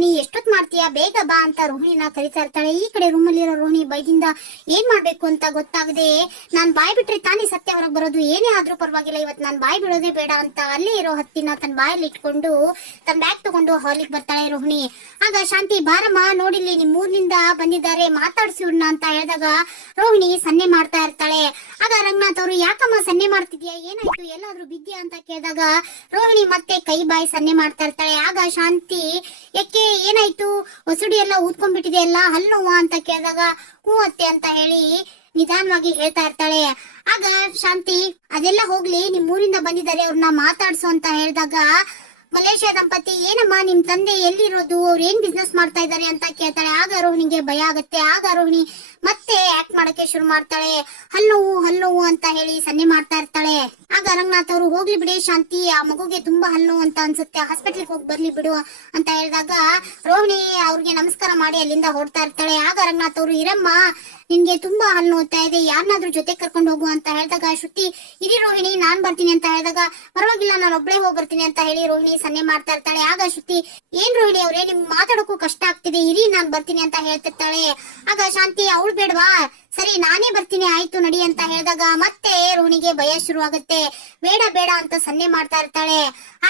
ನೀ ಎಷ್ಟೊತ್ ಮಾಡ್ತೀಯ? ಬೇಗ ಬಾ ಅಂತ ರೋಹಿಣಿನ ಕರಿತಾ ಇರ್ತಾಳೆ. ಈ ಕಡೆ ರೂಮಲ್ಲಿರೋ ರೋಹಿಣಿ ಬೈದಿಂದ ಏನ್ ಮಾಡ್ಬೇಕು ಅಂತ ಗೊತ್ತಾಗದೆ ನಾನ್ ಬಾಯ್ ಬಿಟ್ರೆ ತಾನೇ ಸತ್ಯ ಹೊರಗೆ ಬರೋದು? ಏನೇ ಆದ್ರೂ ಪರವಾಗಿಲ್ಲ ಇವತ್ತು ನಾನ್ ಬಾಯ್ ಬಿಡೋದೇ ಬೇಡ ಅಂತ ಅಲ್ಲೇ ಇರೋ ಹತ್ತಿನ ತನ್ನ ಬಾಯಲ್ಲಿ ಇಟ್ಕೊಂಡು ತನ್ನ ಬ್ಯಾಗ್ ತಗೊಂಡು ಹಾಲಿಗೆ ಬರ್ತಾಳೆ ರೋಹಿಣಿ. ಆಗ ಶಾಂತಿ, ಬಾರಮ್ಮ ನೋಡಿಲಿ ನಿಮ್ ಊರ್ನಿಂದ ಬಂದಿದ್ದಾರೆ, ಮಾತಾಡ್ಸಿ ಅಂತ ಹೇಳಿದಾಗ ರೋಹಿಣಿ ಸನ್ನೆ ಮಾಡ್ತಾ ಇರ್ತಾಳೆ. ಆಗ ರಂಗನಾಥ್ ಅವರು, ಯಾಕಮ್ಮ ಸನ್ನೆ ಮಾಡ್ತಿದ್ಯಾ? ಏನಾಯ್ತು? ಎಲ್ಲಾದ್ರೂ ಬಿದ್ಯಾ ಅಂತ ಕೇಳಿದಾಗ ರೋಹಿಣಿ ಮತ್ತೆ ಕೈ ಬಾಯಿ ಸನ್ನೆ ಮಾಡ್ತಾ ಇರ್ತಾಳೆ. ಆಗ ಶಾಂತಿ, ಯಾಕೆ? ಏನಾಯ್ತು? ಹೊಸಡಿ ಎಲ್ಲ ಊದ್ಕೊಂಡ್ಬಿಟ್ಟಿದೆ ಎಲ್ಲ ಹಲ್ಲುವ ಅಂತ ಕೇಳಿದಾಗ ಹೂ ಅತ್ತೆ ಅಂತ ಹೇಳಿ ನಿಧಾನವಾಗಿ ಹೇಳ್ತಾ ಇರ್ತಾಳೆ. ಆಗ ಶಾಂತಿ, ಅದೆಲ್ಲ ಹೋಗ್ಲಿ, ನಿಮ್ಮೂರಿಂದ ಬಂದಿದ್ದಾರೆ, ಅವ್ರನ್ನ ಮಾತಾಡ್ಸು ಅಂತ ಹೇಳಿದಾಗ ಮಲೇಷ್ಯಾ ದಂಪತಿ, ಏನಮ್ಮ, ನಿಮ್ ತಂದೆ ಎಲ್ಲಿರೋದು? ಅವ್ರು ಏನ್ ಬಿಸ್ನೆಸ್ ಮಾಡ್ತಾ ಇದ್ದಾರೆ ಅಂತ ಕೇಳ್ತಾರೆ. ಆಗ ರೋಹಿಣಿಗೆ ಭಯ ಆಗುತ್ತೆ. ಆಗ ರೋಹಿಣಿ ಮತ್ತೆ ಆಕ್ಟ್ ಮಾಡಕ್ಕೆ ಶುರು ಮಾಡ್ತಾಳೆ. ಹಲ್ಲೋವು ಹಲ್ಲೋವು ಅಂತ ಹೇಳಿ ಸನ್ನೆ ಮಾಡ್ತಾ ಇರ್ತಾಳೆ. ಆಗ ರಂಗನಾಥ್ ಅವರು ಹೋಗ್ಲಿ ಬಿಡಿ ಶಾಂತಿ, ಆ ಮಗುಗೆ ತುಂಬಾ ಹಲ್ಲು ಅಂತ ಅನ್ಸುತ್ತೆ. ಹಾಸ್ಪಿಟಲ್ ಹೋಗಿ ಬರ್ಲಿ ಬಿಡು ಅಂತ ಹೇಳಿದಾಗ ರೋಹಿಣಿ ಅವ್ರಿಗೆ ನಮಸ್ಕಾರ ಮಾಡಿ ಅಲ್ಲಿಂದ ಹೊರಡ್ತಾ ಇರ್ತಾಳೆ. ಆಗ ರಂಗನಾಥ್ ಅವರು, ಇರಮ್ಮ, ನಿನ್ಗೆ ತುಂಬಾ ಹಲ್ಲು ಅಂತ ಇದೆ. ಯಾರನ್ನಾದ್ರೂ ಜೊತೆ ಕರ್ಕೊಂಡು ಹೋಗು ಅಂತ ಹೇಳಿದಾಗ ಶ್ರುತಿ, ಇರಿ ರೋಹಿಣಿ, ನಾನ್ ಬರ್ತೀನಿ ಅಂತ ಹೇಳಿದಾಗ, ಪರವಾಗಿಲ್ಲ, ನಾನು ಒಬ್ಳೆ ಹೋಗಿ ಬರ್ತೀನಿ ಅಂತ ಹೇಳಿ ರೋಹಿಣಿ ಸನ್ನೆ ಮಾಡ್ತಾ ಇರ್ತಾಳೆ. ಆಗ ಶ್ರುತಿ, ಏನ್ ರೋಹಿಣಿ ಅವ್ರೆ, ನಿಮ್ಗೆ ಮಾತಾಡೋಕು ಕಷ್ಟ ಆಗ್ತಿದೆ. ಇರಿ, ನಾನ್ ಬರ್ತೀನಿ ಅಂತ ಹೇಳ್ತಿರ್ತಾಳೆ. ಆಗ ಶಾಂತಿ, ಅವಳು ಬೇಡವಾ ಸರಿ, ನಾನೇ ಬರ್ತೀನಿ, ಆಯ್ತು ನಡಿ ಅಂತ ಹೇಳಿದಾಗ ಮತ್ತೆ ರೋಹಿಣಿಗೆ ಭಯ ಶುರು ಆಗುತ್ತೆ ಬೇಡ ಬೇಡ ಅಂತ ಸನ್ನೆ ಮಾಡ್ತಾ ಇರ್ತಾಳೆ.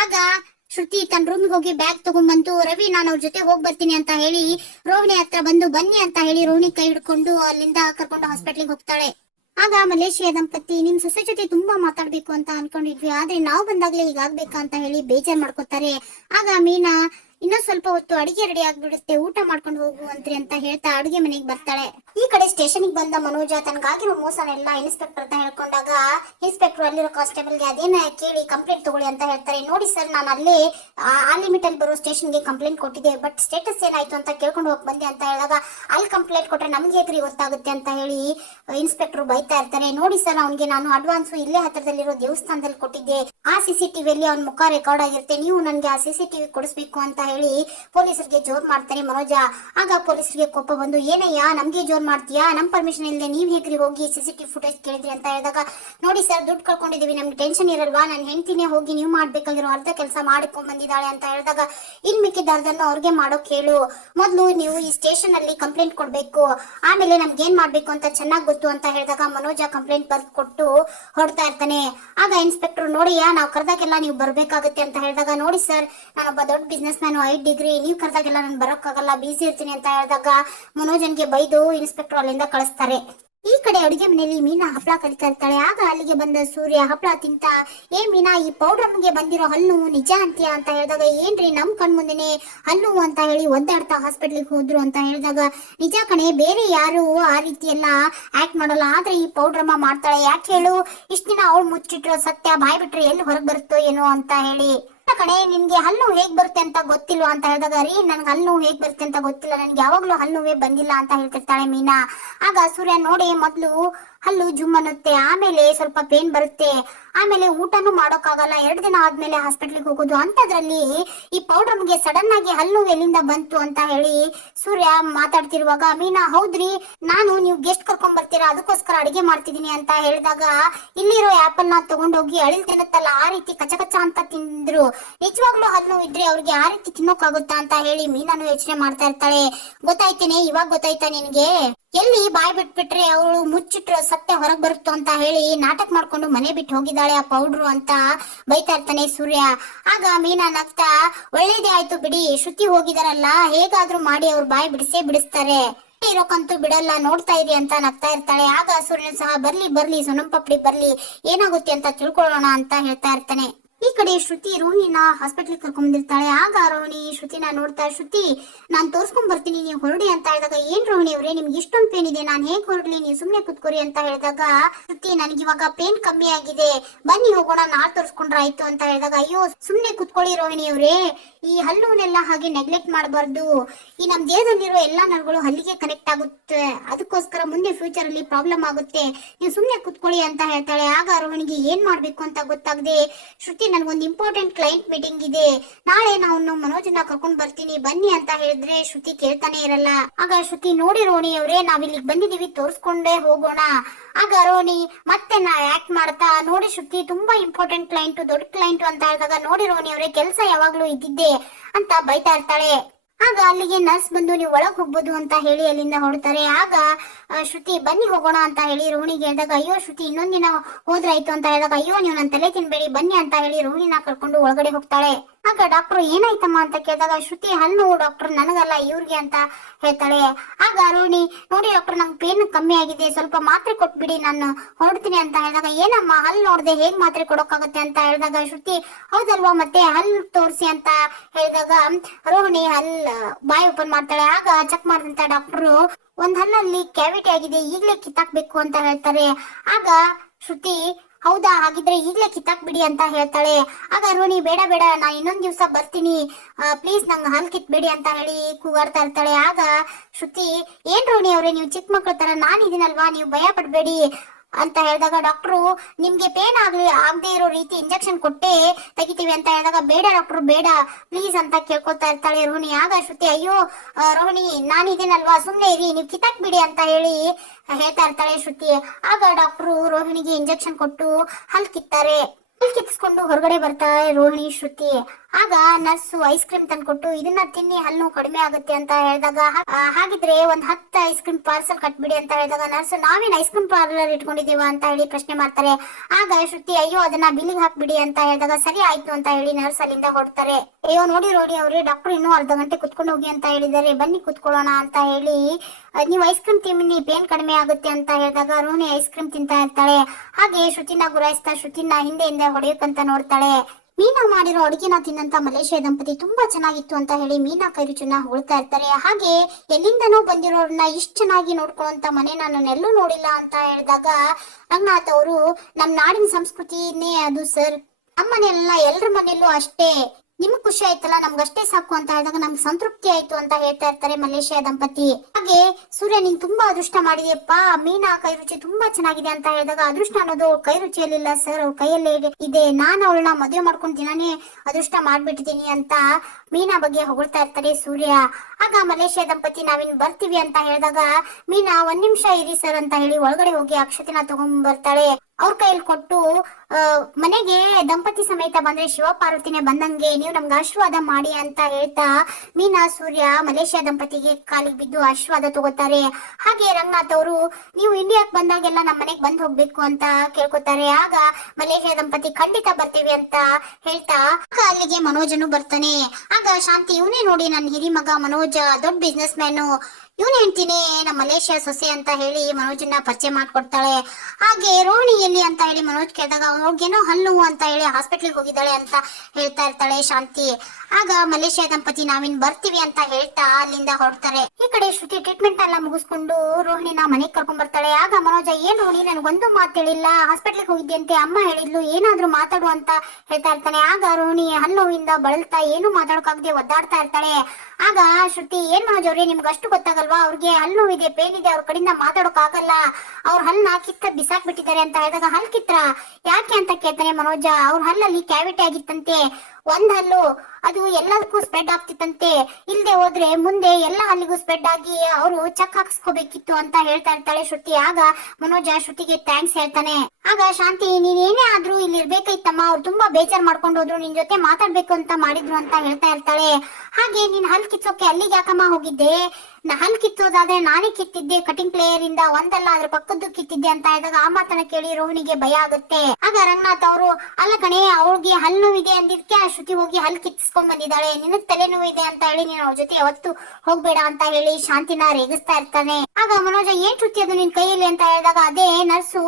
ಆಗ ಶ್ರುತಿ ತನ್ನ ರೂಮ್ಗೆ ಹೋಗಿ ಬ್ಯಾಗ್ ತಗೊಂಡ್ಬಂದು, ರವಿ, ನಾನು ಅವ್ರ ಜೊತೆ ಹೋಗಿ ಬರ್ತೀನಿ ಅಂತ ಹೇಳಿ ರೋಹಿಣಿ ಹತ್ರ ಬಂದು ಬನ್ನಿ ಅಂತ ಹೇಳಿ ರೋಹಿಣಿ ಕೈ ಹಿಡ್ಕೊಂಡು ಅಲ್ಲಿಂದ ಕರ್ಕೊಂಡು ಹಾಸ್ಪಿಟ್ಲಿಗೆ ಹೋಗ್ತಾಳೆ. ಆಗ ಮಲೇಷಿಯಾ ದಂಪತಿ, ನಿಮ್ ಸೊಸೆ ಜೊತೆ ತುಂಬಾ ಮಾತಾಡ್ಬೇಕು ಅಂತ ಅನ್ಕೊಂಡಿದ್ವಿ. ಆದ್ರೆ ನಾವು ಬಂದಾಗ್ಲೇ ಈಗ ಆಗ್ಬೇಕಾ? ಅಂತ ಹೇಳಿ ಬೇಜಾರ್ ಮಾಡ್ಕೋತಾರೆ. ಆಗ ಮೀನಾ ಇನ್ನೂ ಸ್ವಲ್ಪ ಹೊತ್ತು ಅಡಿಗೆ ರೆಡಿ ಆಗ್ಬಿಡುತ್ತೆ. ಊಟ ಮಾಡ್ಕೊಂಡು ಹೋಗುವಂತ್ರಿ ಅಂತ ಹೇಳ್ತಾ ಅಡುಗೆ ಮನೆಗೆ ಬರ್ತಾಳೆ. ಈ ಕಡೆ ಸ್ಟೇಷನ್ಗೆ ಬಂದ ಮನೋಜ ತನಗಾಗಿರೋ ಮೋಸನೆಲ್ಲ ಇನ್ಸ್ಪೆಕ್ಟರ್ ಅಂತ ಹೇಳ್ಕೊಂಡಾಗ ಇನ್ಸ್ಪೆಕ್ಟರ್ ಅಲ್ಲಿರೋ ಕಾನ್ಸ್ಟೇಬಲ್ಗೆ ಅದೇನ ಕೇಳಿ ಕಂಪ್ಲೇಂಟ್ ತಗೊಳ್ಳಿ ಅಂತ ಹೇಳ್ತಾರೆ. ನೋಡಿ ಸರ್ ನಾನು ಅಲ್ಲಿ, ಆ ಲಿಮಿಟ್ ಅಲ್ಲಿ ಬರೋ ಸ್ಟೇಷನ್ಗೆ ಕಂಪ್ಲೇಂಟ್ ಕೊಟ್ಟಿದ್ದೆ. ಬಟ್ ಸ್ಟೇಟಸ್ ಏನಾಯ್ತು ಅಂತ ಕೇಳ್ಕೊಂಡು ಹೋಗಿ ಬಂದೆ ಅಂತ ಹೇಳಿದಾಗ, ಅಲ್ಲಿ ಕಂಪ್ಲೇಂಟ್ ಕೊಟ್ರೆ ನಮ್ಗೆ ಎದ್ರಿ ಗೊತ್ತಾಗುತ್ತೆ ಅಂತ ಹೇಳಿ ಇನ್ಸ್ಪೆಕ್ಟರ್ ಬೈತಾ ಇರ್ತಾರೆ. ನೋಡಿ ಸರ್ ಅವನಿಗೆ ನಾನು ಅಡ್ವಾನ್ಸ್ ಇಲ್ಲೇ ಹತ್ತಿರದಲ್ಲಿರೋ ದೇವಸ್ಥಾನದಲ್ಲಿ ಕೊಟ್ಟಿದ್ದೆ. ಆ ಸಿಸಿಟಿವಿಯಲ್ಲಿ ಅವ್ನ ಮುಖ ರೆಕಾರ್ಡ್ ಆಗಿರುತ್ತೆ. ನೀವು ನನಗೆ ಆ ಸಿ ಸಿ ಟಿವಿ ಕೊಡಿಸ್ಬೇಕು ಅಂತ ಹೇಳಿ ಪೊಲೀಸರಿಗೆ ಜೋರ್ ಮಾಡ್ತಾರೆ ಮನೋಜ. ಆಗ ಪೊಲೀಸರಿಗೆ ಕೋಪ ಬಂದು, ಏನಯ್ಯ, ನಮಗೆ ಜೋರ್ ಮಾಡ್ತೀಯಾ? ನಮ್ ಪರ್ಮಿಷನ್ ಇಲ್ಲದೆ ನೀವು ಹೇಗ್ರಿ ಹೋಗಿ ಸಿಸಿಟಿವಿ ಫುಟೇಜ್ ಕೇಳಿದ್ರಿ ಅಂತ ಹೇಳಿದಾಗ, ನೋಡಿ ಸರ್, ದುಡ್ಡು ಕಳ್ಕೊಂಡಿದ್ದೀವಿ ನಮ್ಗೆ ಟೆನ್ಷನ್ ಇರಲ್ವಾ? ನನ್ನ ಹೆಂಡತಿನೇ ಹೋಗಿ ನೀವು ಮಾಡ್ಬೇಕಾಗಿರೋ ಅರ್ಧ ಕೆಲಸ ಮಾಡ್ಕೊಂಡ್ ಬಂದಿದ್ದಾಳೆ ಅಂತ ಹೇಳಿದಾಗ, ಇನ್ ಮಿಕ್ಕಿದ್ದಾರ್ದನ್ನು ಅವ್ರಿಗೆ ಮಾಡೋಕೆ ಹೇಳು ಮೊದಲು ನೀವು ಈ ಸ್ಟೇಷನ್ ಅಲ್ಲಿ ಕಂಪ್ಲೇಂಟ್ ಕೊಡಬೇಕು. ಆಮೇಲೆ ನಮ್ಗೆ ಏನು ಮಾಡ್ಬೇಕು ಅಂತ ಚೆನ್ನಾಗಿ ಗೊತ್ತು ಅಂತ ಹೇಳಿದಾಗ ಮನೋಜ ಕಂಪ್ಲೇಂಟ್ ಬರ್ದು ಕೊಟ್ಟು ಹೊಡ್ತಾ ಇರ್ತಾನೆ. ಆಗ ಇನ್ಸ್ಪೆಕ್ಟರ್ ನೋಡಿಯಾ ನಾವು ಕರೆದಾಗೆಲ್ಲ ನೀವು ಬರ್ಬೇಕಾಗುತ್ತೆ ಅಂತ ಹೇಳಿದಾಗ, ನೋಡಿ ಸರ್ ಒಬ್ಬ ದೊಡ್ಡ ಬಿಸ್ನೆಸ್ ಮ್ಯಾನ್ ಐದು ಡಿಗ್ರಿ ನೀವು ಕರೆದಾಗೆಲ್ಲ ನಾನು ಬರೋಕ್ಕಾಗಲ್ಲ ಬಿಸಿ ಇರ್ತೀನಿ ಅಂತ ಹೇಳಿದಾಗ, ಮನೋಜನ್ಗೆ ಬೈದು ಇನ್ಸ್ಪೆಕ್ಟರ್ ಅಲ್ಲಿಂದ ಕಳಿಸ್ತಾರೆ. ಈ ಕಡೆ ಅಡುಗೆ ಮನೆಯಲ್ಲಿ ಮೀನಾ ಹಪ್ಪಳ ಕರಿತಾ ಇರ್ತಾಳೆ ಆಗ ಅಲ್ಲಿಗೆ ಬಂದ ಸೂರ್ಯ ಹಪ್ಪಳ ತಿಂತ, ಏ ಮೀನಾ, ಈ ಪೌಡ್ರಮ್ಗೆ ಬಂದಿರೋ ಹಲ್ಲು ನಿಜ ಅಂತೀಯ? ಅಂತ ಹೇಳಿದಾಗ, ಏನ್ರಿ ನಮ್ ಕಣ್ ಮುಂದೆನೆ ಹಲ್ಲು ಅಂತ ಹೇಳಿ ಒದ್ದಾಡ್ತಾ ಹಾಸ್ಪಿಟ್ಲಿಗೆ ಹೋದ್ರು ಅಂತ ಹೇಳಿದಾಗ, ನಿಜ ಕಣೆ, ಬೇರೆ ಯಾರು ಆ ರೀತಿ ಎಲ್ಲ ಆಕ್ಟ್ ಮಾಡಲ್ಲ. ಆದ್ರೆ ಈ ಪೌಡ್ರಮ್ಮ ಮಾಡ್ತಾಳೆ. ಯಾಕೆ ಹೇಳು? ಇಷ್ಟ ದಿನ ಅವಳು ಮುಚ್ಚಿಟ್ರು ಸತ್ಯ. ಬಾಯ್ ಬಿಟ್ರೆ ಎಲ್ಲಿ ಹೊರಗೆ ಬರುತ್ತೋ ಏನೋ ಅಂತ ಹೇಳಿ. ಕಣೆ, ನಿನ್ಗೆ ಹಲ್ಲು ಹೇಗ್ ಬರುತ್ತೆ ಅಂತ ಗೊತ್ತಿಲ್ಲ ಅಂತ ಹೇಳಿದಾಗ, ರೀ, ನನ್ಗೆ ಹಲ್ಲು ಹೇಗ್ ಬರುತ್ತೆ ಅಂತ ಗೊತ್ತಿಲ್ಲ. ನನ್ಗೆ ಯಾವಾಗ್ಲೂ ಹಲ್ಲುವೇ ಬಂದಿಲ್ಲ ಅಂತ ಹೇಳ್ತಿರ್ತಾಳೆ ಮೀನಾ. ಆಗ ಸೂರ್ಯ ನೋಡಿ ಮೊದ್ಲು ಹಲ್ಲು ಜುಮ್ ಅನ್ನುತ್ತೆ ಆಮೇಲೆ ಸ್ವಲ್ಪ ಪೇನ್ ಬರುತ್ತೆ. ಆಮೇಲೆ ಊಟನೂ ಮಾಡೋಕ್ಕಾಗಲ್ಲ. ಎರಡು ದಿನ ಆದ್ಮೇಲೆ ಹಾಸ್ಪಿಟ್ಲಿಗೆ ಹೋಗೋದು. ಅಂತದ್ರಲ್ಲಿ ಈ ಪೌಡರ್ ನಮಗೆ ಸಡನ್ ಆಗಿ ಹಲ್ಲು ಎಲ್ಲಿಂದ ಬಂತು ಅಂತ ಹೇಳಿ ಸೂರ್ಯ ಮಾತಾಡ್ತಿರುವಾಗ, ಮೀನಾ, ಹೌದ್ರಿ. ನಾನು ನೀವು ಗೆಸ್ಟ್ ಕರ್ಕೊಂಡ್ ಬರ್ತೀರಾ ಅದಕ್ಕೋಸ್ಕರ ಅಡಿಗೆ ಮಾಡ್ತಿದೀನಿ ಅಂತ ಹೇಳಿದಾಗ, ಇಲ್ಲಿರೋ ಆಪಲ್ನ ತಗೊಂಡೋಗಿ ಅಳಿಲ್ ತಿನ್ನುತ್ತಲ್ಲ, ಆ ರೀತಿ ಕಚ ಕಚ ಅಂತ ತಿಂದ್ರು. ನಿಜವಾಗ್ಲೂ ಹಲ್ಲು ಇದ್ರೆ ಅವ್ರಿಗೆ ಆ ರೀತಿ ತಿನ್ನೋಕಾಗುತ್ತಾ ಅಂತ ಹೇಳಿ ಮೀನಾನು ಯೋಚನೆ ಮಾಡ್ತಾ ಇರ್ತಾಳೆ. ಗೊತ್ತಾಯ್ತೇನೆ. ಇವಾಗ ಗೊತ್ತಾಯ್ತಾ ನಿನ್ಗೆ? ಎಲ್ಲಿ ಬಾಯ್ ಬಿಟ್ಬಿಟ್ರೆ ಅವಳು ಮುಚ್ಚಿಟ್ರೆ ಸತ್ಯ ಹೊರಗ್ ಬರುತ್ತೋ ಅಂತ ಹೇಳಿ ನಾಟಕ ಮಾಡ್ಕೊಂಡು ಮನೆ ಬಿಟ್ಟು ಹೋಗಿದ್ದಾಳೆ ಆ ಪೌಡ್ರು ಅಂತ ಬೈತಾ ಇರ್ತಾನೆ ಸೂರ್ಯ. ಆಗ ಮೀನಾ ನಗ್ತಾ, ಒಳ್ಳೇದೇ ಆಯ್ತು ಬಿಡಿ, ಶ್ರುತಿ ಹೋಗಿದಾರಲ್ಲ, ಹೇಗಾದ್ರೂ ಮಾಡಿ ಅವ್ರು ಬಾಯ್ ಬಿಡಿಸೇ ಬಿಡಿಸ್ತಾರೆ. ಇರೋಕಂತೂ ಬಿಡಲ್ಲ, ನೋಡ್ತಾ ಇರಿ ಅಂತ ನಗ್ತಾ ಇರ್ತಾಳೆ. ಆಗ ಸೂರ್ಯನ ಸಹ, ಬರ್ಲಿ ಬರ್ಲಿ ಸೊನಂ ಪಪ್ಡಿ ಬರ್ಲಿ, ಏನಾಗುತ್ತೆ ಅಂತ ತಿಳ್ಕೊಳ್ಳೋಣ ಅಂತ ಹೇಳ್ತಾ ಇರ್ತಾನೆ. ಈ ಕಡೆ ಶ್ರುತಿ ರೋಹಿಣಿನ ಹಾಸ್ಪಿಟಲ್ ಕರ್ಕೊಂಡ್ಬಂದಿರ್ತಾಳೆ ಆಗ ರೋಹಿಣಿ ಶ್ರುತಿನ ನೋಡ್ತಾ, ಶ್ರುತಿ, ನಾನ್ ತೋರ್ಸ್ಕೊಂಡ್ ಬರ್ತೀನಿ, ನೀವು ಹೊರಡಿ ಅಂತ ಹೇಳಿದಾಗ ಏನ್ ರೋಹಿಣಿ ಅವ್ರೆ? ನಿಮ್ಗೆ ಇಷ್ಟೊಂದು ಪೇನ್ ಇದೆ. ನಾನ್ ಹೇಗ್ ಹೊರಡ್ಲಿ? ನೀವು ಸುಮ್ನೆ ಕುತ್ಕೋರಿ ಅಂತ ಹೇಳಿದಾಗ, ಶ್ರುತಿ, ನನಗೆ ಇವಾಗ ಪೇನ್ ಕಮ್ಮಿ ಆಗಿದೆ. ಬನ್ನಿ ಹೋಗೋಣ, ನಾಳೆ ತೋರ್ಸ್ಕೊಂಡ್ರಾಯ್ತು ಅಂತ ಹೇಳಿದಾಗ, ಅಯ್ಯೋ, ಸುಮ್ನೆ ಕುತ್ಕೊಳ್ಳಿ ರೋಹಿಣಿ ಅವ್ರೆ. ಈ ಹಲ್ಲುನೆಲ್ಲ ಹಾಗೆ ನೆಗ್ಲೆಕ್ಟ್ ಮಾಡಬಾರ್ದು. ಈ ನಮ್ ದೇಹದಲ್ಲಿರೋ ಎಲ್ಲಾ ನರ್ಗಳು ಹಲ್ಲಿಗೆ ಕನೆಕ್ಟ್ ಆಗುತ್ತೆ. ಅದಕ್ಕೋಸ್ಕರ ಮುಂದೆ ಫ್ಯೂಚರ್ ಅಲ್ಲಿ ಪ್ರಾಬ್ಲಮ್ ಆಗುತ್ತೆ. ನೀವು ಸುಮ್ನೆ ಕುತ್ಕೊಳ್ಳಿ ಅಂತ ಹೇಳ್ತಾಳೆ. ಆಗ ರೋಹಿಣಿಗೆ ಏನ್ ಮಾಡ್ಬೇಕು ಅಂತ ಗೊತ್ತಾಗದೆ, ಶ್ರುತಿ ನನ್ಗೊಂದು ಇಂಪಾರ್ಟೆಂಟ್ ಕ್ಲೈಂಟ್ ಮೀಟಿಂಗ್ ಇದೆ. ನಾಳೆ ನಾವು ಮನೋಜನ್ನ ಕರ್ಕೊಂಡ್ ಬರ್ತೀನಿ. ಬನ್ನಿ ಅಂತ ಹೇಳಿದ್ರೆ ಶ್ರುತಿ ಕೇಳ್ತಾನೆ ಇರಲ್ಲ. ಆಗ ಶ್ರುತಿ ನೋಡಿ ರೋಣಿ ಅವರೇ, ನಾವ್ ಇಲ್ಲಿಗೆ ಬಂದಿದೀವಿ, ತೋರ್ಸ್ಕೊಂಡೇ ಹೋಗೋಣ. ಆಗ ರೋಣಿ ಮತ್ತೆ ನಾ ಆಕ್ಟ್ ಮಾಡ್ತಾ, ನೋಡಿ ಶ್ರುತಿ ತುಂಬಾ ಇಂಪಾರ್ಟೆಂಟ್ ಕ್ಲೈಂಟ್ ದೊಡ್ಡ ಕ್ಲೈಂಟ್ ಅಂತ ಹೇಳಿದಾಗ ನೋಡಿ ರೋಣಿ ಅವರೇ, ಕೆಲಸ ಯಾವಾಗ್ಲೂ ಇದ್ದಿದ್ದೆ ಅಂತ ಬೈತಾ ಇರ್ತಾಳೆ. ಆಗ ಅಲ್ಲಿಗೆ ನರ್ಸ್ ಬಂದು, ನೀವು ಒಳಗ್ ಹೋಗ್ಬೋದು ಅಂತ ಹೇಳಿ ಅಲ್ಲಿಂದ ಹೊರಡ್ತಾರೆ. ಆಗ ಶ್ರುತಿ, ಬನ್ನಿ ಹೋಗೋಣ ಅಂತ ಹೇಳಿ ರೋಹಿಣಿಗೆ ಹೇಳಿದಾಗ, ಅಯ್ಯೋ, ಶ್ರುತಿ ಇನ್ನೊಂದಿನ ಹೋದ್ರಾಯ್ತು ಅಂತ ಹೇಳಿದಾಗ, ಅಯ್ಯೋ, ನೀವು ನನ್ನ ತಲೆ ತಿನ್ಬೇಡಿ, ಬನ್ನಿ ಅಂತ ಹೇಳಿ ರೋಹಿಣಿನ ಕರ್ಕೊಂಡು ಒಳಗಡೆ ಹೋಗ್ತಾಳೆ. ಆಗ ಡಾಕ್ಟರ್ ಏನಾಯ್ತಮ್ಮ ಅಂತ ಕೇಳಿದಾಗ, ಶ್ರುತಿ ಹಲ್ಲು ಡಾಕ್ಟರ್ ನನಗಲ್ಲ, ಇವ್ರಿಗೆ ಅಂತ ಹೇಳ್ತಾಳೆ. ಆಗ ಅರುಣಿ, ನೋಡಿ ಡಾಕ್ಟರ್, ನಂಗೆ ಪೇನ್ ಕಮ್ಮಿ ಆಗಿದೆ, ಸ್ವಲ್ಪ ಮಾತ್ರೆ ಕೊಟ್ಬಿಡಿ, ನಾನು ಹೊರಡ್ತೀನಿ ಅಂತ ಹೇಳಿದಾಗ, ಏನಮ್ಮ, ಹಲ್ಲು ನೋಡಿದೆ, ಹೇಗ್ ಮಾತ್ರೆ ಕೊಡೋಕ್ಕಾಗತ್ತೆ? ಅಂತ ಹೇಳಿದಾಗ, ಶ್ರುತಿ, ಹೌದಲ್ವಾ, ಮತ್ತೆ ಹಲ್ಲು ತೋರಿಸಿ ಅಂತ ಹೇಳಿದಾಗ ರೋಹಿಣಿ ಹಲ್ ಬಾಯಿ ಓಪನ್ ಮಾಡ್ತಾಳೆ. ಆಗ ಚೆಕ್ ಮಾಡಿದಂತ ಡಾಕ್ಟರ್, ಒಂದ್ ಹಲ್ಲಲ್ಲಿ ಕ್ಯಾವಿಟಿ ಆಗಿದೆ, ಈಗ್ಲೇ ಕಿತ್ತಾಕ್ಬೇಕು ಅಂತ ಹೇಳ್ತಾರೆ. ಆಗ ಶ್ರುತಿ ಹೌದಾ? ಹಾಗಿದ್ರೆ ಈಗ್ಲೇ ಕಿತ್ತಾಕ್ ಬಿಡಿ ಅಂತ ಹೇಳ್ತಾಳೆ. ಆಗ ರೋಣಿ, ಬೇಡ ಬೇಡ, ನಾ ಇನ್ನೊಂದ್ ದಿವ್ಸ ಬರ್ತೀನಿ. ಪ್ಲೀಸ್ ನಂಗೆ ಹಾಲ್ ಕಿತ್ಬೇಡಿ ಅಂತ ಹೇಳಿ ಕೂಗಾಡ್ತಾ ಇರ್ತಾಳೆ. ಆಗ ಶ್ರುತಿ, ಏನ್ ರೋಣಿ ಅವ್ರೆ, ನೀವು ಚಿಕ್ಕ ಮಕ್ಳ ತರ ನಾನ್ ಇದೀನಲ್ವಾ? ನೀವು ಭಯ ಪಡ್ಬೇಡಿ. ಅಂತ ಹೇಳಿದಾಗ ಡಾಕ್ಟ್ರು ನಿಮ್ಗೆ ಪೇನ್ ಆಗ್ಲಿ, ಆಗದೆ ಇರೋ ರೀತಿ ಇಂಜೆಕ್ಷನ್ ಕೊಟ್ಟೆ ತೆಗಿತೀವಿ ಅಂತ ಹೇಳಿದಾಗ, ಬೇಡ ಡಾಕ್ಟ್ರು ಬೇಡ ಪ್ಲೀಸ್ ಅಂತ ಕೇಳ್ಕೊತಾ ಇರ್ತಾಳೆ ರೋಹಿಣಿ. ಆಗ ಶ್ರುತಿ, ಅಯ್ಯೋ ರೋಹಿಣಿ ನಾನಿದ್ದೀನಲ್ವಾ ಸುಮ್ನೆ ಇರಿ, ನೀವು ಕಿತ್ತಾಕ್ ಬಿಡಿ ಅಂತ ಹೇಳಿ ಹೇಳ್ತಾ ಇರ್ತಾಳೆ ಶ್ರುತಿ. ಆಗ ಡಾಕ್ಟ್ರು ರೋಹಿಣಿಗೆ ಇಂಜೆಕ್ಷನ್ ಕೊಟ್ಟು ಹಲ್ ಕಿತ್ತಾರೆ. ಹಲ್ ಕಿತ್ಸ್ಕೊಂಡು ಹೊರಗಡೆ ಬರ್ತಾರೆ ರೋಹಿಣಿ, ಶ್ರುತಿ. ಆಗ ನರ್ಸ್ ಐಸ್ ಕ್ರೀಮ್ ತಂದ್ಕೊಟ್ಟು, ಇದನ್ನ ತಿನ್ನಿ ಹಲ್ಲು ಕಡಿಮೆ ಆಗುತ್ತೆ ಅಂತ ಹೇಳಿದಾಗ ಹಾಗಿದ್ರೆ ಒಂದ್ ಹತ್ತು ಐಸ್ ಕ್ರೀಮ್ ಪಾರ್ಸಲ್ ಕಟ್ಬಿಡಿ ಅಂತ ಹೇಳಿದಾಗ ನರ್ಸ್, ನಾವೇನ್ ಐಸ್ ಕ್ರೀಮ್ ಪಾರ್ಲರ್ ಇಟ್ಕೊಂಡಿದೀವ ಅಂತ ಹೇಳಿ ಪ್ರಶ್ನೆ ಮಾಡ್ತಾರೆ. ಆಗ ಶ್ರುತಿ, ಅಯ್ಯೋ, ಅದನ್ನ ಬಿಲ್ಲಿಗೆ ಹಾಕ್ಬಿಡಿ ಅಂತ ಹೇಳಿದಾಗ, ಸರಿ ಆಯ್ತು ಅಂತ ಹೇಳಿ ನರ್ಸ್ ಅಲ್ಲಿಂದ ಹೊಡ್ತಾರೆ ಅಯ್ಯೋ, ನೋಡಿ ರೋಡಿ ಅವ್ರಿ, ಡಾಕ್ಟರ್ ಇನ್ನೂ ಅರ್ಧ ಗಂಟೆ ಕುತ್ಕೊಂಡು ಹೋಗಿ ಅಂತ ಹೇಳಿದಾರೆ ಬನ್ನಿ ಕುತ್ಕೊಳ್ಳೋಣ ಅಂತ ಹೇಳಿ ನೀವು ಐಸ್ ಕ್ರೀಮ್ ತಿನ್ನಿ, ಪೇನ್ ಕಡಿಮೆ ಆಗುತ್ತೆ ಅಂತ ಹೇಳಿದಾಗ, ರೋಹಿಣಿ ಐಸ್ ಕ್ರೀಮ್ ತಿಂತಾ ಇರ್ತಾಳೆ ಹಾಗೆ ಶ್ರುತಿನ ಗುರಾಯಿಸ್ತಾ, ಶ್ರುತಿನ ಹಿಂದೆ ಹಿಂದೆ ಹೊಡೆಯಕ್ಕಂತ ನೋಡ್ತಾಳೆ. ಮೀನಾ ಮಾಡಿರೋ ಅಡುಗೆನ ತಿನ್ನಂತ ಮಲೇಷ್ಯಾ ದಂಪತಿ ತುಂಬಾ ಚೆನ್ನಾಗಿತ್ತು ಅಂತ ಹೇಳಿ ಮೀನಾ ಕೈ ರುಚಿನ ಹೊಳ್ತಾ ಇರ್ತಾರೆ. ಹಾಗೆ ಎಲ್ಲಿಂದನೋ ಬಂದಿರೋರ್ನ ಇಷ್ಟ ಚೆನ್ನಾಗಿ ನೋಡ್ಕೊಳ್ಳುವಂತ ಮನೆ ನಾನು ಎಲ್ಲೂ ನೋಡಿಲ್ಲ ಅಂತ ಹೇಳಿದಾಗ ರಂಗನಾಥ್ ಅವರು, ನಮ್ ನಾಡಿನ ಸಂಸ್ಕೃತಿನೇ ಅದು ಸರ್. ನಮ್ಮನೆಲ್ಲ ಎಲ್ಲರ ಮನೆಯಲ್ಲೂ ಅಷ್ಟೇ. ನಿಮ್ಗ್ ಖುಷಿ ಆಯ್ತಲ್ಲ? ನಮ್ಗಷ್ಟೇ ಸಾಕು ಅಂತ ಹೇಳಿದಾಗ ನಮ್ಗೆ ಸಂತೃಪ್ತಿ ಆಯ್ತು ಅಂತ ಹೇಳ್ತಾ ಇರ್ತಾರೆ ಮಲೇಷ್ಯಾ ದಂಪತಿ. ಹಾಗೆ ಸೂರ್ಯ ನಿನ್ ತುಂಬಾ ಅದೃಷ್ಟ ಮಾಡಿದೆಯಪ್ಪ. ಮೀನಾ ಕೈ ರುಚಿ ತುಂಬಾ ಚೆನ್ನಾಗಿದೆ ಅಂತ ಹೇಳಿದಾಗ ಅದೃಷ್ಟ ಅನ್ನೋದು ಕೈ ರುಚಿಯಲ್ಲಿಲ್ಲ ಸರ್. ಅವ್ರ ಕೈಯಲ್ಲೇ ಇದೆ- ನಾನು ಅವಳನ್ನ ಮದುವೆ ಮಾಡ್ಕೊಂಡು ದಿನಾನೇ ಅದೃಷ್ಟ ಮಾಡ್ಬಿಟ್ಟಿದ್ದೀನಿ ಅಂತ ಮೀನಾ ಬಗ್ಗೆ ಹೊಗಳ್ತಾ ಇರ್ತಾರೆ ಸೂರ್ಯ. ಆಗ ಮಲೇಷ್ಯಾ ದಂಪತಿ ನಾವಿನ್ ಬರ್ತೀವಿ ಅಂತ ಹೇಳಿದಾಗ ಮೀನಾ ಒಂದ್ ನಿಮಿಷ ಇರಿ ಸರ್ ಅಂತ ಹೇಳಿ ಒಳಗಡೆ ಹೋಗಿ ಅಕ್ಷತೆನ ತಗೊಂಡ್ ಬರ್ತಾಳೆ. ಅವ್ರ ಕೈಯಲ್ಲಿ ಕೊಟ್ಟು ಮನೆಗೆ ದಂಪತಿ ಸಮೇತ ಬಂದ್ರೆ ಶಿವಪಾರ್ವತಿನೇ ಬಂದಂಗೆ ನೀವು ನಮ್ಗೆ ಆಶೀರ್ವಾದ ಮಾಡಿ ಅಂತ ಹೇಳ್ತಾ ಮೀನಾ, ಸೂರ್ಯ, ಮಲೇಷ್ಯಾ ದಂಪತಿಗೆ ಕಾಲಿಗೆ ಬಿದ್ದು ಆಶೀರ್ವಾದ ತಗೋತಾರೆ. ಹಾಗೆ ರಂಗನಾಥ್ ಅವರು, ನೀವು ಇಂಡಿಯಾಕ್ ಬಂದಾಗೆಲ್ಲ ನಮ್ಮ ಮನೆಗೆ ಬಂದ್ ಹೋಗ್ಬೇಕು ಅಂತ ಕೇಳ್ಕೊತಾರೆ. ಆಗ ಮಲೇಷ್ಯಾ ದಂಪತಿ ಖಂಡಿತ ಬರ್ತೀವಿ ಅಂತ ಹೇಳ್ತಾ ಅಲ್ಲಿಗೆ ಮನೋಜನು ಬರ್ತಾನೆ. ಆಗ ಶಾಂತಿ, ಇವನೇ ನೋಡಿ ನನ್ನ ಹಿರಿ ಮಗ ಮನೋಜ, ದೊಡ್ಡ ಬಿಸ್ನೆಸ್ ಮ್ಯಾನು ಇವನ್ ಹೇಳ್ತೀನಿ ನಮ್ಮ ಮಲೇಷ್ಯಾ ಸೊಸೆ ಅಂತ ಹೇಳಿ ಮನೋಜನ್ನ ಪರಿಚಯ ಮಾಡ್ಕೊಡ್ತಾಳೆ. ಹಾಗೆ ರೋಹಿಣಿ ಎಲ್ಲಿ ಅಂತ ಹೇಳಿ ಮನೋಜ್ ಕೇಳಿದಾಗ ಅವ್ರಿಗೇನೋ ಹಲ್ಲು ಅಂತ ಹೇಳಿ ಹಾಸ್ಪಿಟ್ಲಿಗೆ ಹೋಗಿದ್ದಾಳೆ ಅಂತ ಹೇಳ್ತಾ ಇರ್ತಾಳೆ ಶಾಂತಿ. ಆಗ ಮಲೇಷ್ಯಾ ದಂಪತಿ ನಾವಿನ್ ಬರ್ತೀವಿ ಅಂತ ಹೇಳ್ತಾ ಅಲ್ಲಿಂದ ಹೊರಡ್ತಾರೆ. ಈ ಕಡೆ ಶ್ರುತಿ ಟ್ರೀಟ್ಮೆಂಟ್ ಎಲ್ಲ ಮುಗಿಸ್ಕೊಂಡು ರೋಹಿಣಿನ ಮನೆಗೆ ಕರ್ಕೊಂಡ್ ಬರ್ತಾಳೆ. ಆಗ ಮನೋಜ, ಏನ್ ರೋಹಿಣಿ, ನನ್ಗೊಂದು ಮಾತು ಹೇಳಿಲ್ಲ. ಹಾಸ್ಪಿಟ್ಲಿಗೆ ಹೋಗಿದ್ದೆ ಅಮ್ಮ ಹೇಳಿದ್ಲು, ಏನಾದ್ರೂ ಮಾತಾಡು ಅಂತ ಹೇಳ್ತಾ ಇರ್ತಾನೆ. ಆಗ ರೋಹಿಣಿ ಹಲ್ಲು ನೋವಿಂದ ಬಳಲ್ತಾ ಏನು ಮಾತಾಡೋಕಾಗದೆ ಒದ್ದಾಡ್ತಾ ಇರ್ತಾಳೆ. ಆಗ ಶ್ರುತಿ, ಏನ್ ಮನೋಜ್ ಅವ್ರಿ, ನಿಮ್ಗೆ ಅಷ್ಟು ಗೊತ್ತಾಗಲ್ವಾ? ಅವ್ರಿಗೆ ಹಲ್ಲು ಇದೆ ಪೇನ್ ಇದೆ ಅವ್ರ ಕಡೆಯಿಂದ ಮಾತಾಡೋಕಾಗಲ್ಲ. ಅವ್ರ ಹಲ್ಲನ್ನ ಕಿತ್ತ ಬಿಸಾಕ್ ಬಿಟ್ಟಿದ್ದಾರೆ ಅಂತ ಹೇಳಿದಾಗ ಹಲ್ ಕಿತ್ರ? ಯಾಕೆ ಅಂತ ಕೇಳ್ತಾನೆ ಮನೋಜ. ಅವ್ರ ಹಲ್ಲಲ್ಲಿ ಕ್ಯಾವಿಟಿ ಆಗಿತ್ತಂತೆ. ಒಂದ್ ಹಲ್ಲು, ಅದು ಎಲ್ಲದಕ್ಕೂ ಸ್ಪ್ರೆಡ್ ಆಗ್ತಿತ್ತಂತೆ. ಇಲ್ದೆ ಹೋದ್ರೆ ಮುಂದೆ ಎಲ್ಲ ಹಲ್ಲಿಗೂ ಸ್ಪ್ರೆಡ್ ಆಗಿ ಅವರು ಚೆಕ್ ಹಾಕ್ಸ್ಕೋಬೇಕಿತ್ತು ಅಂತ ಹೇಳ್ತಾ ಇರ್ತಾಳೆ ಶ್ರುತಿ. ಆಗ ಮನೋಜ ಶ್ರುತಿಗೆ ಥ್ಯಾಂಕ್ಸ್ ಹೇಳ್ತಾನೆ. ಆಗ ಶಾಂತಿ, ನೀನ್ ಏನೇ ಆದ್ರೂ ಇಲ್ಲಿ ಇರ್ಬೇಕಾಯ್ತಮ್ಮ, ಅವ್ರು ತುಂಬಾ ಬೇಜಾರ್ ಮಾಡ್ಕೊಂಡು ಹೋದ್ರು, ನಿನ್ ಜೊತೆ ಮಾತಾಡ್ಬೇಕು ಅಂತ ಮಾಡಿದ್ರು ಅಂತ ಹೇಳ್ತಾ ಇರ್ತಾಳೆ. ಹಾಗೆ ನೀನ್ ಹಲ್ ಕಿಚ್ಚೋಕೆ ಅಲ್ಲಿಗೆ ಯಾಕಮ್ಮ ಹೋಗಿದ್ದೆ? ನಾ ಹಲ್ ಕಿತ್ತೋದಾದ್ರೆ ನಾನೇ ಕಿತ್ತಿದ್ದೆ ಕಟಿಂಗ್ ಪ್ಲೇಯರ್ ಇಂದ ಒಂದಲ್ಲ, ಅದ್ರ ಪಕ್ಕದ್ದು ಕಿತ್ತಿದ್ದೆ ಅಂತ ಹೇಳಿದಾಗ ಆ ಮಾತನ್ನ ಕೇಳಿ ರೋಹಿಣಿಗೆ ಭಯ ಆಗುತ್ತೆ. ಆಗ ರಂಗನಾಥ್ ಅವರು, ಅಲ್ಲ ಕಣೆ ಅವ್ರಿಗೆ ಹಲ್ ನೋವಿದೆ ಅಂದಿದ್ಕೆ ಶ್ರುತಿ ಹೋಗಿ ಹಲ್ ಕಿತ್ಸ್ಕೊಂಡ್ ಬಂದಿದ್ದಾಳೆ. ನಿನಗ್ ತಲೆ ಇದೆ ಅಂತ ಹೇಳಿ ನೀನು ಅವ್ರ ಜೊತೆ ಯಾವತ್ತು ಹೋಗ್ಬೇಡ ಅಂತ ಹೇಳಿ ಶಾಂತಿನ ರೇಗಿಸ್ತಾ ಇರ್ತಾನೆ. ಆಗ ಮನೋಜ, ಏನ್ ಶ್ರುತಿ ಅದು ನಿನ್ ಕೈಯಲ್ಲಿ? ಅಂತ ಹೇಳಿದಾಗ, ಅದೇ ನರ್ಸು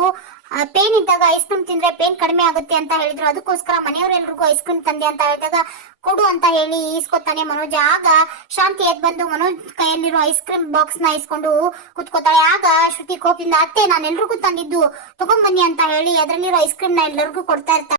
ಪೇನ್ ಇದ್ದಾಗ ಐಸ್ ಕ್ರೀಮ್ ತಿಂದ್ರೆ ಪೇನ್ ಕಡಿಮೆ ಆಗುತ್ತೆ ಅಂತ ಹೇಳಿದ್ರು. ಅದಕ್ಕೋಸ್ಕರ ಮನೆಯವರೆಲ್ರಿಗೂ ಐಸ್ ಕ್ರೀಮ್ ತಂದೆ ಅಂತ ಹೇಳಿದಾಗ, ಕೊಡು ಅಂತ ಹೇಳಿ ಈಸ್ಕೊತಾನೆ ಮನೋಜ. ಆಗ ಶಾಂತಿ ಎದ್ ಬಂದು ಮನೋಜ್ ಕೈಯಲ್ಲಿರೋ ಐಸ್ ಕ್ರೀಮ್ ಬಾಕ್ಸ್ನ ಇಸ್ಕೊಂಡು ಕುತ್ಕೋತಾಳೆ. ಆಗ ಶ್ರುತಿ ಕೋಪದಿಂದ, ಅತ್ತೆ ನಾನು ಎಲ್ರಿಗೂ ತಂದಿದ್ದು, ತಗೊಂಡ್ ಬನ್ನಿ ಅಂತ ಹೇಳಿ ಅದರಲ್ಲಿರೋ ಐಸ್ ಕ್ರೀಮ್ನ ಎಲ್ಲರಿಗೂ ಕೊಡ್ತಾ ಇರ್ತಾಳೆ.